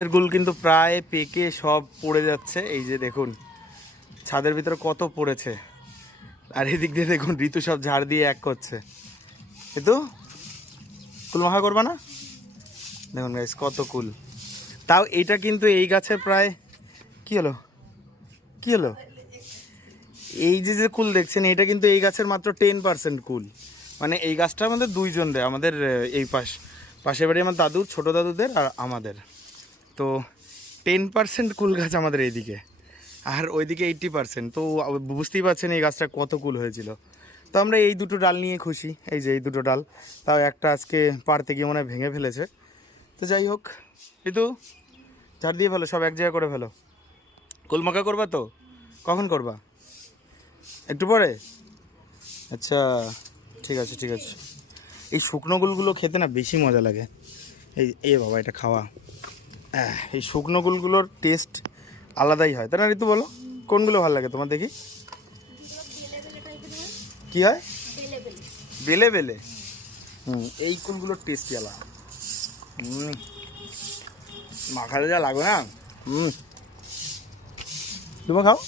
গুল কিন্তু প্রায় পেকে সব পড়ে যাচ্ছে। এই যে দেখুন ছাদের ভিতরে কত পড়েছে, আর এদিক দিয়ে দেখুন ঋতু সব ঝাড় দিয়ে এক করছে। ঋতু কুল মাখা করবা না? দেখুন গাইস কত কুল। তাও এটা কিন্তু এই গাছের প্রায় কি হলো কি হলো এই যে যে কুল দেখছেন এটা কিন্তু এই গাছের মাত্র 10% কুল। মানে এই গাছটা আমাদের দুইজন দেয়, আমাদের এই পাশের বাড়ি আমার দাদুর, ছোট দাদুদের আর আমাদের। তো 10% কুল গাছ আমাদের এইদিকে, আর ওইদিকে 80%। তো বুঝতেই পারছেন এই গাছটা কত কুল হয়েছিল। তো আমরা এই দুটো ডাল নিয়ে খুশি, এই যে এই দুটো ডাল, তাও একটা আজকে পাড়তে গিয়ে মনে হয় ভেঙে ফেলেছে। তো যাই হোক, কিন্তু ঝাড় দিয়ে ফেলো, সব এক জায়গায় করে ফেলো। কুল মাখা করবা তো? কখন করবা? একটু পরে? আচ্ছা ঠিক আছে ঠিক আছে। এই শুকনো গুলগুলো খেতে না বেশি মজা লাগে। এই বাবা এটা খাওয়া, এই শুকনো গুলগুলোর টেস্ট আলাদাই হয়, তাই না ঋতু? বলো কোনগুলো ভালো লাগে তোমার দেখি। কি হয়? বেলে বেলে। এই কুলগুলোর টেস্টই আলাদা। মাখাতে যা লাগবে না। তুমি খাও।